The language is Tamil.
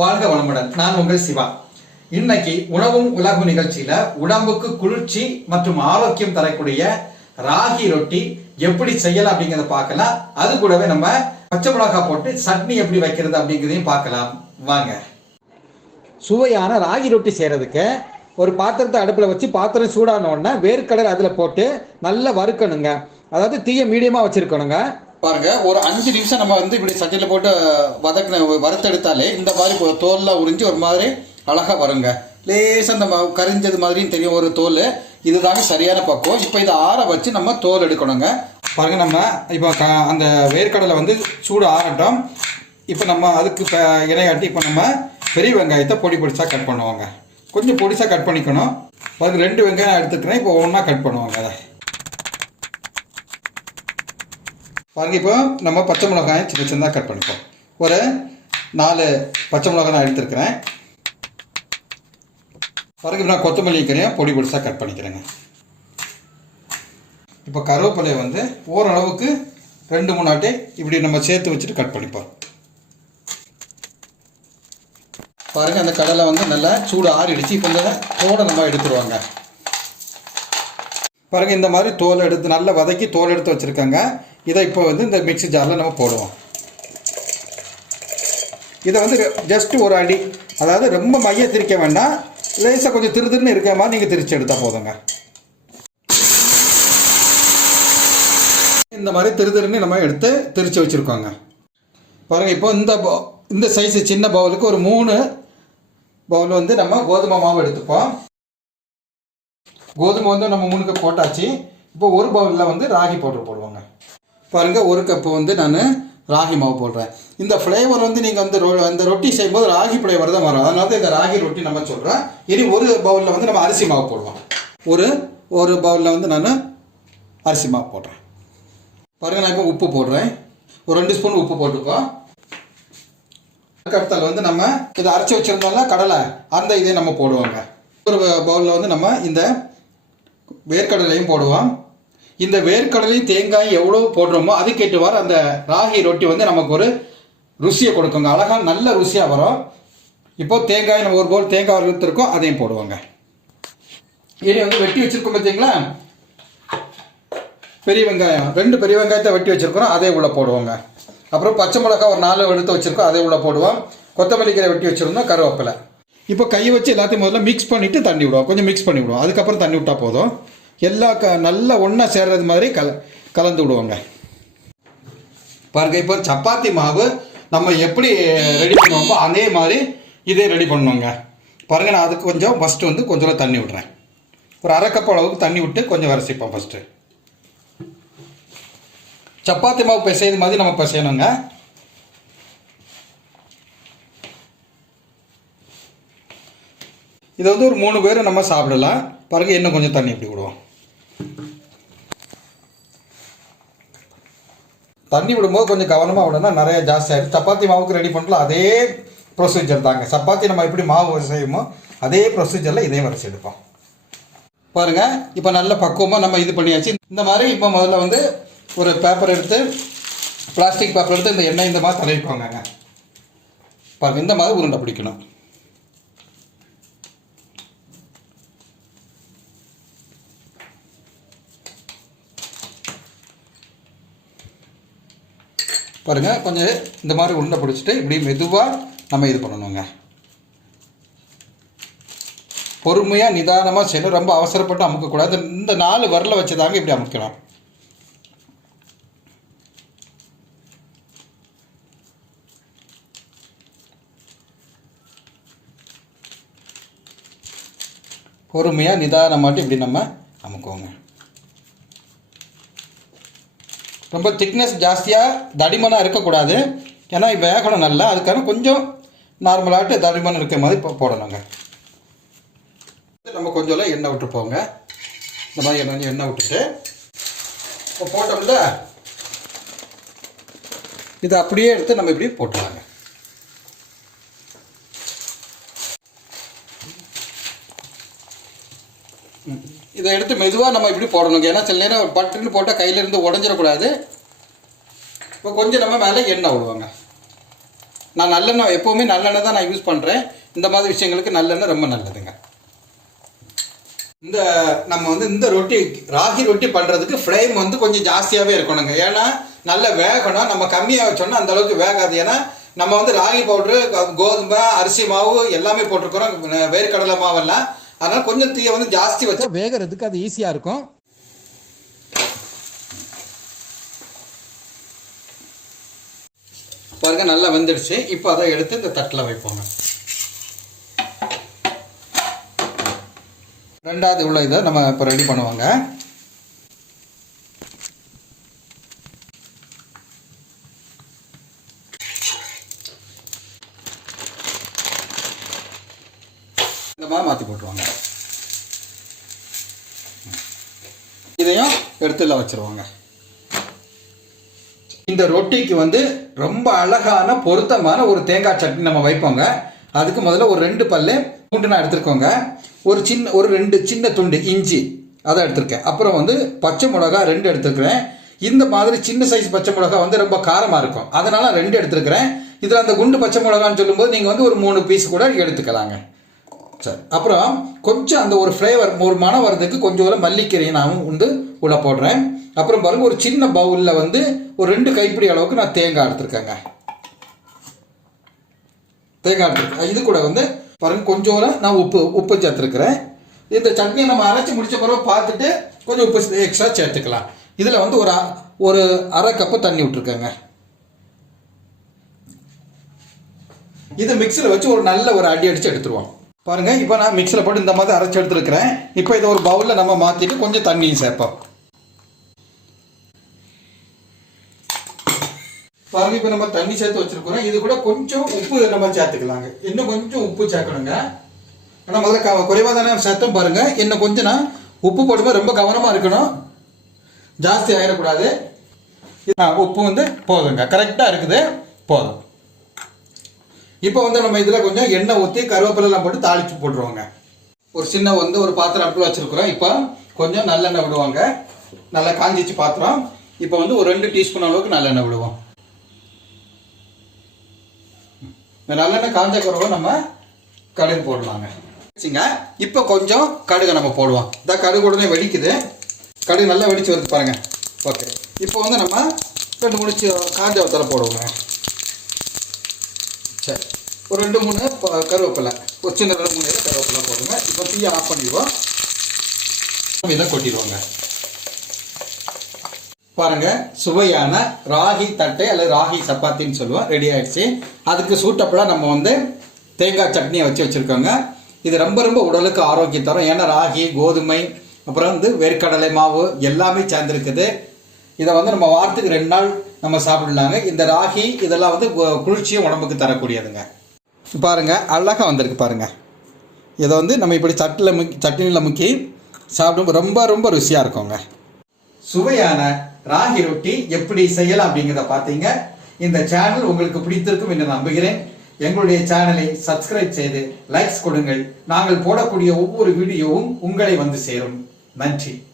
வாழ்க வளமுடன். நான் உங்கள் சிவா. இன்னைக்கு உணவும் உலகு நிகழ்ச்சியில உடம்புக்கு குளிர்ச்சி மற்றும் ஆரோக்கியம் தரக்கூடிய ராகி ரொட்டி எப்படி செய்யலாம் அப்படிங்கறத பார்க்கலாம். அது கூடவே நம்ம பச்சை மிளகாய் போட்டு சட்னி எப்படி வைக்கிறது அப்படிங்கிறதையும் பார்க்கலாம். வாங்க. சுவையான ராகி ரொட்டி செய்கிறதுக்கு ஒரு பாத்திரத்தை அடுப்பில் வச்சு பாத்திரம் சூடான உடனே வேர்க்கடலை அதில் போட்டு நல்லா வறுக்கணுங்க. அதாவது தீய மீடியமாக வச்சுருக்கணுங்க. பாருங்க ஒரு அஞ்சு நிமிஷம் நம்ம வந்து இப்படி சட்டியில் போட்டு வதக்கின வறுத்தெடுத்தாலே இந்த மாதிரி தோலில் உறிஞ்சி ஒரு மாதிரி அழகாக வருங்க. லேசாக நம்ம கரிஞ்சது மாதிரியும் தெரியும் ஒரு தோல். இதுதாங்க சரியான பக்குவம். இப்போ இதை ஆற வச்சு நம்ம தோல் எடுக்கணுங்க. பாருங்கள் நம்ம இப்போ க அந்த வேர்க்கடலை வந்து சூடு ஆறட்டும். இப்போ நம்ம அதுக்கு இப்போ இணையாட்டி இப்போ நம்ம பெரிய வெங்காயத்தை பொடி பொடிசாக கட் பண்ணுவாங்க. கொஞ்சம் பொடிசாக கட் பண்ணிக்கணும். அதுக்கு ரெண்டு வெங்காயம் எடுத்துக்கிறேன். இப்போ ஒன்றா கட் பண்ணுவாங்க அதை. பாருங்கள் இப்போ நம்ம பச்சை மிளகாயம் சின்ன சின்னதாக கட் பண்ணிப்போம். ஒரு நாலு பச்சை மிளகாய் நான் எடுத்துருக்கிறேன். பாருங்க இப்போ நான் கொத்தமல்லி கறியை பொடி பொடிசாக கட் பண்ணிக்கிறேங்க. இப்போ கருவேப்பிலையை வந்து ஓரளவுக்கு ரெண்டு மூணு ஆட்டே இப்படி நம்ம சேர்த்து வச்சுட்டு கட் பண்ணிப்போம். பாருங்க அந்த கடலை வந்து நல்லா சூடு ஆறிடுச்சு. இப்போ இந்த தோலை நம்ம எடுத்துருவாங்க. பாருங்கள் இந்த மாதிரி தோல் எடுத்து நல்லா வதக்கி தோல் எடுத்து வச்சுருக்காங்க. இதை இப்போ வந்து இந்த மிக்ஸி ஜாரில் நம்ம போடுவோம். இதை வந்து ஜஸ்ட் ஒரு அடி அதாவது ரொம்ப மைய திரிக்க வேண்டாம். லேசாக கொஞ்சம் திரு திருன்னு இருக்கிற மாதிரி நீங்கள் திரிச்சு எடுத்தால் போதுங்க. இந்த மாதிரி திரு திருன்னு நம்ம எடுத்து திரிச்சு வச்சுருக்கோங்க. பாருங்கள் இப்போ இந்த பவு- இந்த சைஸு சின்ன பவுலுக்கு ஒரு மூணு பவுல் வந்து நம்ம கோதுமை மாவு எடுத்துப்போம். கோதுமை வந்து நம்ம மூணுக்கு போட்டாச்சு. இப்போ ஒரு பவுலில் வந்து ராகி பவுடர் போடுவோங்க. பாருங்கள் ஒரு கப்பு வந்து நான் ராகி மாவு போடுறேன். இந்த ஃப்ளேவர் வந்து நீங்கள் வந்து ரொ அந்த ரொட்டி செய்யும்போது ராகி ஃப்ளேவர் தான் வரும். அதனால தான் இந்த ராகி ரொட்டி நம்ம சொல்கிறோம் இனி ஒரு பவுலில் வந்து நம்ம அரிசி மாவு போடுவோம். ஒரு ஒரு பவுலில் வந்து நான் அரிசி மாவு போடுறேன். பாருங்கள் நான் இப்போ உப்பு போடுறேன். ஒரு ரெண்டு ஸ்பூன் உப்பு போட்டுக்கோ. அடுத்தல வந்து நம்ம இதை அரைச்சி வச்சுருந்தோம்ல கடலை அந்த இதை நம்ம போடுவாங்க. ஒரு பவுலில் வந்து நம்ம இந்த வேர்க்கடலையும் போடுவோம். இந்த வேர்க்கடலையும் தேங்காய் எவ்வளோ போடுறோமோ அதுக்கேற்றவாறு அந்த ராகி ரொட்டி வந்து நமக்கு ஒரு ருசியை கொடுக்குங்க. அழகாக நல்ல ருசியாக வரும். இப்போ தேங்காய் நம்ம ஒரு போல் தேங்காய் வறுத்திருக்கோம் அதையும் போடுவோங்க. இனி வந்து வெட்டி வச்சிருக்கோம் பார்த்தீங்களா பெரிய வெங்காயம். ரெண்டு பெரிய வெங்காயத்தை வெட்டி வச்சிருக்கிறோம் அதே உள்ள போடுவோங்க. அப்புறம் பச்சை மிளகாய் ஒரு நாலு எடுத்து வச்சிருக்கோம் அதே உள்ள போடுவோம். கொத்தமல்லி கீரை வெட்டி வச்சிருந்தோம் கருவேப்பிலை. இப்போ கை வச்சு எல்லாத்தையும் முதல்ல மிக்ஸ் பண்ணிட்டு தண்ணி விடுவோம். கொஞ்சம் மிக்ஸ் பண்ணி விடுவோம். அதுக்கப்புறம் தண்ணி விட்டா போதும். எல்லா க நல்லா ஒன்றா சேர்றது மாதிரி கல கலந்து விடுவாங்க. பாருங்க இப்போ சப்பாத்தி மாவு நம்ம எப்படி ரெடி பண்ணுவோமோ அதே மாதிரி இதே ரெடி பண்ணுவோங்க. பாருங்க நான் அதுக்கு கொஞ்சம் ஃபஸ்ட்டு வந்து கொஞ்சம் தண்ணி விட்றேன். ஒரு அரை கப் அளவுக்கு தண்ணி விட்டு கொஞ்சம் வரிசைப்போம் ஃபஸ்ட்டு சப்பாத்தி மாவு பிசைறது மாதிரி நம்ம பிசையணுங்க. இதை வந்து ஒரு மூணு பேர் நம்ம சாப்பிடலாம். பிறகு இன்னும் கொஞ்சம் தண்ணி இப்படி விடுவோம். தண்ணி விடும்போது கொஞ்சம் கவனமாக விடணும் நிறைய ஜாஸ்தி ஆகிடும் சப்பாத்தி மாவுக்கு ரெடி பண்ணலாம் அதே ப்ரொசீஜர் தாங்க. சப்பாத்தி நம்ம எப்படி மாவு செய்யுமோ அதே ப்ரொசீஜரில் இதே வரிசை எடுப்போம். பாருங்கள் இப்போ நல்ல பக்குவமாக நம்ம இது பண்ணியாச்சு. இந்த மாதிரி இப்போ முதல்ல வந்து ஒரு பேப்பர் எடுத்து பிளாஸ்டிக் பேப்பர் எடுத்து இந்த எண்ணெய் இந்த மாதிரி தடவிக்கோங்க பாருங்கள் இந்த மாதிரி உருண்டை பிடிக்கணும். பாருங்கள் கொஞ்சம் இந்த மாதிரி உருண்டை பிடிச்சிட்டு இப்படி மெதுவாக நம்ம இது பண்ணணுங்க. பொறுமையாக நிதானமாக செய்யணும். ரொம்ப அவசரப்பட்டு அமுக்கக்கூடாது. இந்த நாலு வரல வச்சு தாங்க இப்படி அமுக்கணும். பொறுமையாக நிதானமாட்டி இப்படி நம்ம அமுக்குவோங்க. ரொம்ப திக்னஸ் ஜாஸ்தியாக தடிமனாக இருக்கக்கூடாது. ஏன்னா வேகணும் நல்லா. அதுக்காக கொஞ்சம் நார்மலாகிட்டு தடிமன் இருக்கிற மாதிரி இப்போ போடணுங்க. நம்ம கொஞ்சம் எண்ணெய் விட்டுப்போங்க இந்த மாதிரி எண்ணெய் எண்ணெய் விட்டுட்டு இப்போ போட்டோம்ல. இதை அப்படியே எடுத்து நம்ம இப்படி போட்டுலாங்க இதை எடுத்து மெதுவாக நம்ம இப்படி போடணுங்க ஏன்னா சில நேரம் பட்டுன்னு போட்டால் கையிலேருந்து உடஞ்சிடக்கூடாது. இப்போ கொஞ்சம் நம்ம மேலே எண்ணெய் விடுவாங்க நான் நல்லெண்ணெய் எப்போவுமே நல்லெண்ணெய் தான் நான் யூஸ் பண்ணுறேன் இந்த மாதிரி விஷயங்களுக்கு நல்லெண்ணெய் ரொம்ப நல்லதுங்க. இந்த நம்ம வந்து இந்த ரொட்டி ராகி ரொட்டி பண்ணுறதுக்கு ஃப்ளேம் வந்து கொஞ்சம் ஜாஸ்தியாகவே இருக்கணுங்க. ஏன்னா நல்ல வேகணும். நம்ம கம்மியாக வச்சோம்னா அந்த அளவுக்கு வேகாது. ஏன்னா நம்ம வந்து ராகி பவுட்ரு கோதுமை அரிசி மாவு எல்லாமே போட்டிருக்கிறோம். வேர்க்கடலை மாவெல்லாம். அதனால் கொஞ்சம் தீயை வந்து ஜாஸ்தி வச்சா வேகிறதுக்கு அது ஈஸியாக இருக்கும். பாருங்க நல்லா வெந்துடுச்சு. இப்போ அதை எடுத்து இந்த தட்டில் வைப்போங்க. ரெண்டாவது உள்ள இதை நம்ம இப்போ ரெடி பண்ணுவாங்க. மொத்தமாக மாற்றி போட்டுருவாங்க. இதையும் எடுத்துல வச்சுருவாங்க. இந்த ரொட்டிக்கு வந்து ரொம்ப அழகான பொருத்தமான ஒரு தேங்காய் சட்னி நம்ம வைப்போங்க. அதுக்கு முதல்ல ஒரு ரெண்டு பல்லு பூண்டு நான் எடுத்துருக்கோங்க. ஒரு சின்ன ஒரு ரெண்டு சின்ன துண்டு இஞ்சி அதை எடுத்திருக்கேன். அப்புறம் வந்து பச்சை மிளகா ரெண்டு எடுத்துருக்கிறேன். இந்த மாதிரி சின்ன சைஸ் பச்சை மிளகா வந்து ரொம்ப காரமாக இருக்கும். அதனால ரெண்டு எடுத்துருக்கிறேன். இதில் அந்த குண்டு பச்சை மிளகான்னு சொல்லும்போது நீங்கள் வந்து ஒரு மூணு பீஸ் கூட எடுத்துக்கலாங்க. சரி. அப்புறம் கொஞ்சம் அந்த ஒரு ஃப்ளேவர் ஒரு மனம் வர்றதுக்கு கொஞ்சம் மல்லிக்கீரையை நான் வந்து உள்ள போடுறேன். அப்புறம் பாருங்க ஒரு சின்ன பவுலில் வந்து ஒரு ரெண்டு கைப்பிடி அளவுக்கு நான் தேங்காய் எடுத்திருக்கேங்க. தேங்காய் எடுத்துருக்கேன். இது கூட வந்து பாருங்க கொஞ்சம் நான் உப்பு உப்பு சேர்த்துருக்குறேன். இந்த சட்னியை நம்ம அரைச்சி முடிச்ச பிறகு பார்த்துட்டு கொஞ்சம் உப்பு எக்ஸ்ட்ரா சேர்த்துக்கலாம். இதில் வந்து ஒரு அ- ஒரு அரை கப்பு தண்ணி விட்டுருக்கேங்க. இது மிக்சியில் வச்சு ஒரு நல்ல ஒரு அடி அடித்து எடுத்துருவோம். பாருங்க இப்போ நான் மிக்சியில் போட்டு இந்த மாதிரி அரைச்சி எடுத்துருக்கிறேன். இப்போ இதை ஒரு பவுலில் நம்ம மாற்றிட்டு கொஞ்சம் தண்ணியும் சேர்ப்போம். பாருங்க இப்போ நம்ம தண்ணி சேர்த்து வச்சிருக்கிறோம். இது கூட கொஞ்சம் உப்பு நம்ம சேர்த்துக்கலாங்க. இன்னும் கொஞ்சம் உப்பு சேர்க்கணுங்க. ஆனால் முதல்ல க குறைவாக தானே சேர்த்தோம் பாருங்க. இன்னும் கொஞ்சம் நான் உப்பு போடும்போது ரொம்ப கவனமாக இருக்கணும். ஜாஸ்தி ஆகிடக்கூடாது உப்பு வந்து போதுங்க. கரெக்டாக இருக்குது. போதும். இப்போ வந்து நம்ம இதில் கொஞ்சம் எண்ணெய் ஊற்றி கருவேப்பிலாம் போட்டு தாளிச்சு போட்டுருவோங்க. ஒரு சின்ன வந்து ஒரு பாத்திரம் அப்படி வச்சுருக்குறோம். இப்போ கொஞ்சம் நல்லெண்ணெய் விடுவாங்க. நல்லா காஞ்சிச்சு பாத்திரம். இப்போ வந்து ஒரு ரெண்டு டீஸ்பூன் அளவுக்கு நல்லெண்ணெய் விடுவோம். இந்த நல்லெண்ணெய் காஞ்ச குறவை நம்ம கடுகு போடலாங்க. வச்சுங்க. இப்போ கொஞ்சம் கடுகு நம்ம போடுவோம். இந்த கடுகு உடனே வெடிக்குது. கடுகு நல்லா வெடிச்சு வருது பாருங்க. ஓகே. இப்போ வந்து நம்ம ரெண்டு முடிச்சு காஞ்ச வத்தலை போடுவோங்க. சரி. ஒரு ரெண்டு மூணு கருவேப்பிலை. ஒரு சின்ன ரெண்டு மூணு கருவேப்பிலை போடுங்க. இப்போ தீயை ஆஃப் பண்ணிடுவோம். இதை கொட்டிடுவோங்க. பாருங்க சுவையான ராகி தட்டை அல்லது ராகி சப்பாத்தின்னு சொல்லுவோம். ரெடி ஆயிடுச்சு. அதுக்கு சூட்டப்படாக நம்ம வந்து தேங்காய் சட்னியை வச்சு வச்சுருக்கோங்க. இது ரொம்ப ரொம்ப உடலுக்கு ஆரோக்கியம் தரும். ஏன்னா ராகி கோதுமை அப்புறம் வந்து வேர்க்கடலை மாவு எல்லாமே சேர்ந்துருக்குது. இதை வந்து நம்ம வாரத்துக்கு ரெண்டு நாள் நம்ம சாப்பிடலாங்க. இந்த ராகி இதெல்லாம் வந்து குளிர்ச்சியும் உடம்புக்கு தரக்கூடியதுங்க. பாருங்கள் அழகாக வந்திருக்கு பாருங்கள் இதை வந்து நம்ம இப்படி சட்டில் முக்கி சட்டினில் முக்கி சாப்பிடும் ரொம்ப ரொம்ப ருசியாக இருக்குங்க. சுவையான ராகி ரொட்டி எப்படி செய்யலாம் அப்படிங்கிறத பார்த்தீங்க. இந்த சேனல் உங்களுக்கு பிடித்திருக்கும் என்று நம்புகிறேன். எங்களுடைய சேனலை சப்ஸ்கிரைப் செய்து லைக்ஸ் கொடுங்கள். நாங்கள் போடக்கூடிய ஒவ்வொரு வீடியோவும் உங்களை வந்து சேரும். நன்றி.